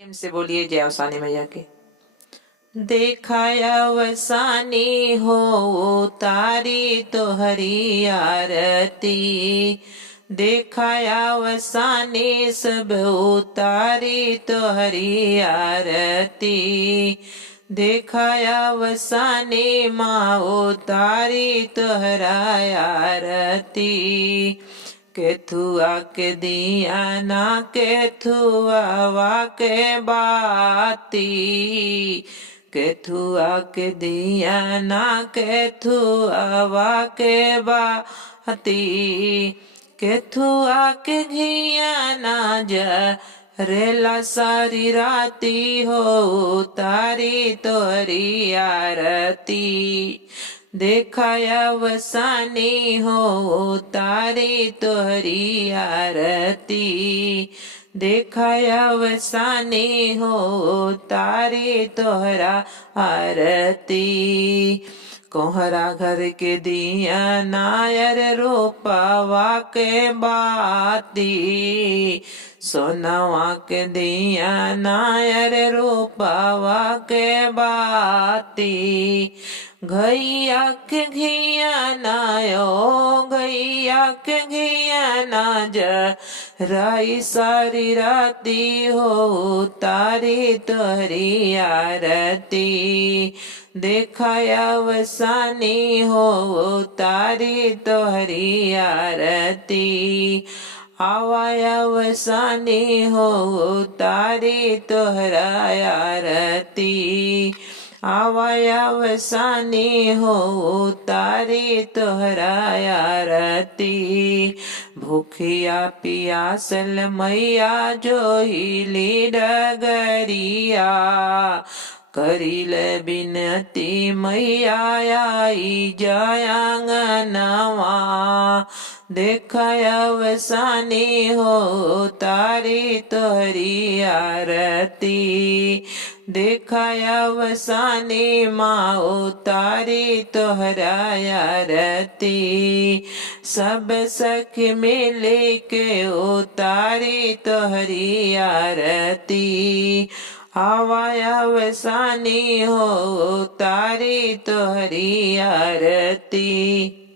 प्रेम से बोलिए जय अवसानी मैया की। देखाया अवसानी हो तारी तो हरी आरती, देखाया अवसानी सब उतारी तो हरी आरती, देखाया अवसानी माँ उतारी तोहरा आरती, केथुआ के दिया ना केथुआ के बाती, केथुआ के दिया ना केथुआ के बाती, केथुआ के घिया ना रेला सारी राती हो तारी तोरी आरती, देखाया अवसानी हो तारी तोहरी आरती, देखाया अवसानी हो तारी तोहरा आरती, कोहरा घर के दिया नायर रूपवा के बाती, सोनवा के दिया नायर रूपवा के बाती, गैया के घिया नायो गैया के घिया ना राई सारी राती हो तारी तोहरी आरती, देखाया अवसानी हो तारी तोहरी आरती, आवाया अवसानी हो तारी तोहरा आरती, आवाया अवसानी हो तारी तोहरा आरती, भूखिया पियासल मैया जो हिली डगरिया, करिल बिनती मैया आई जायांगनवा, देखाया अवसानी हो तारी तोहरी आरती, देखाया अवसानी माँ तारी तोहरा आरती, सब सखी मिल के उतारी तोहरी आरती, आवाया अवसानी हो तारी तोहरी आरती।